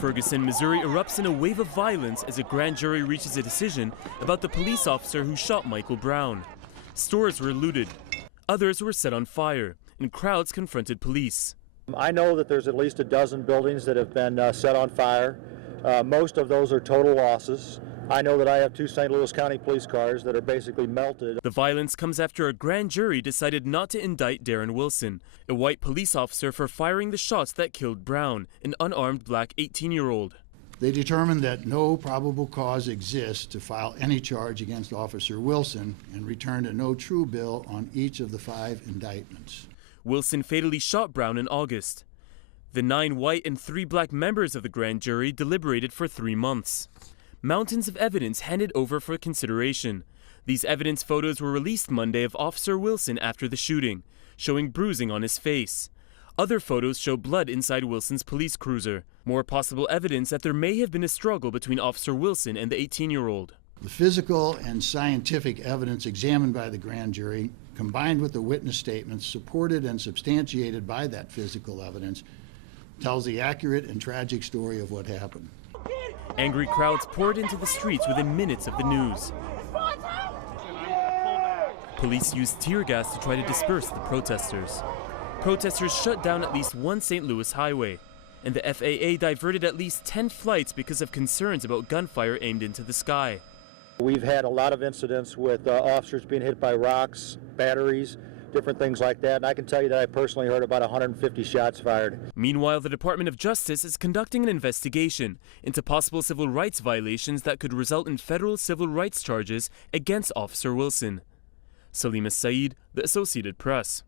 Ferguson, Missouri erupts in a wave of violence as a grand jury reaches a decision about the police officer who shot Michael Brown. Stores were looted, others were set on fire, and crowds confronted police. I know that there's at least a dozen buildings that have been set on fire. Most of those are total losses. I know that I have 2 St. Louis County police cars that are basically melted. The violence comes after a grand jury decided not to indict Darren Wilson, a white police officer, for firing the shots that killed Brown, an unarmed black 18-year-old. They determined that no probable cause exists to file any charge against Officer Wilson and returned a no true bill on each of the 5 indictments. Wilson fatally shot Brown in August. The 9 white and 3 black members of the grand jury deliberated for 3 months. Mountains of evidence handed over for consideration. These evidence photos were released Monday of Officer Wilson after the shooting, showing bruising on his face. Other photos show blood inside Wilson's police cruiser. More possible evidence that there may have been a struggle between Officer Wilson and the 18-year-old. The physical and scientific evidence examined by the grand jury, combined with the witness statements supported and substantiated by that physical evidence, tells the accurate and tragic story of what happened. Angry crowds poured into the streets within minutes of the news. Police used tear gas to try to disperse the protesters. Protesters shut down at least 1 St. Louis highway, and the FAA diverted at least 10 flights because of concerns about gunfire aimed into the sky. We've had a lot of incidents with officers being hit by rocks, batteries, different things like that, and I can tell you that I personally heard about 150 shots fired. Meanwhile, the Department of Justice is conducting an investigation into possible civil rights violations that could result in federal civil rights charges against Officer Wilson. Salima Saeed, The Associated Press.